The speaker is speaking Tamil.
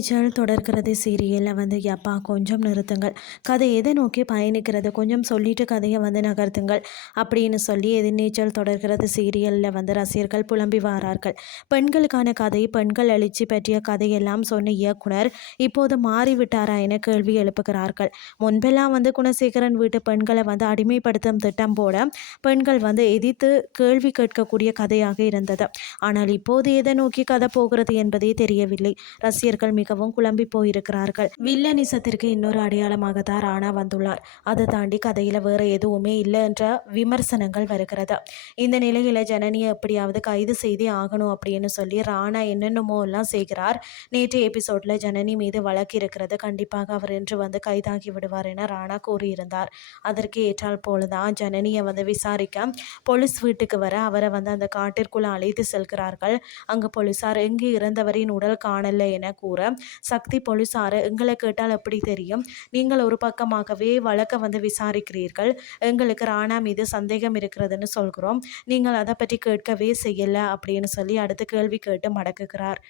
நீச்சல் தொடர்கிறது சீரியலில் எப்பா கொஞ்சம் நிறுத்துங்கள், கதை எதை நோக்கி பயணிக்கிறது, கொஞ்சம் சொல்லிட்டு கதையை நகர்த்துங்கள் அப்படின்னு சொல்லி எதிர்நீச்சல் தொடர்கிறது சீரியலில் ரசிகர்கள் புலம்பி வாரார்கள். பெண்களுக்கான கதை, பெண்கள் எழுச்சி பற்றிய கதையெல்லாம் சொன்ன இயக்குனர் இப்போது மாறிவிட்டாரா என கேள்வி எழுப்புகிறார்கள். முன்பெல்லாம் குணசேகரன் வீட்டு பெண்களை அடிமைப்படுத்தும் திட்டம் போட பெண்கள் எதிர்த்து கேள்வி கேட்கக்கூடிய கதையாக இருந்தது. ஆனால் இப்போது எதை நோக்கி கதை போகிறது என்பதே தெரியவில்லை. ரசிகர்கள் மிகவும் குழம்பி போயிருக்கிறார்கள். வில்லனிசத்திற்கு இன்னொரு அடையாளமாகத்தான் ராணா வந்துள்ளார். அதை தாண்டி கதையில வேற எதுவுமே இல்லை என்ற விமர்சனங்கள் வருகிறது. இந்த நிலையில ஜனனியை எப்படியாவது கைது செய்தே ஆகணும் அப்படின்னு சொல்லி ராணா என்னென்னமோ எல்லாம் செய்கிறார். நேற்று எபிசோட்ல ஜனனி மீது வழக்கு இருக்கிறது, கண்டிப்பாக அவர் இன்று கைதாகி விடுவார் என ராணா கூறியிருந்தார். அதற்கு ஏற்றால் போலதான் ஜனனியை விசாரிக்க போலீஸ் வீட்டுக்கு வர அவரை அந்த காட்டிற்குள்ள அழைத்து செல்கிறார்கள். அங்கு போலீசார் எங்கு இறந்தவரின் உடல் காணல என கூற, சக்தி போலீசார் எங்களை கேட்டால் எப்படி தெரியும், நீங்கள் ஒரு பக்கமாகவே வழக்க விசாரிக்கிறீர்கள், எங்களுக்கு ராணா மீது சந்தேகம் இருக்கிறதுன்னு சொல்கிறோம், நீங்கள் அதை பற்றி கேட்கவே செய்யல அப்படின்னு சொல்லி அடுத்து கேள்வி கேட்டு மடக்குகிறார்.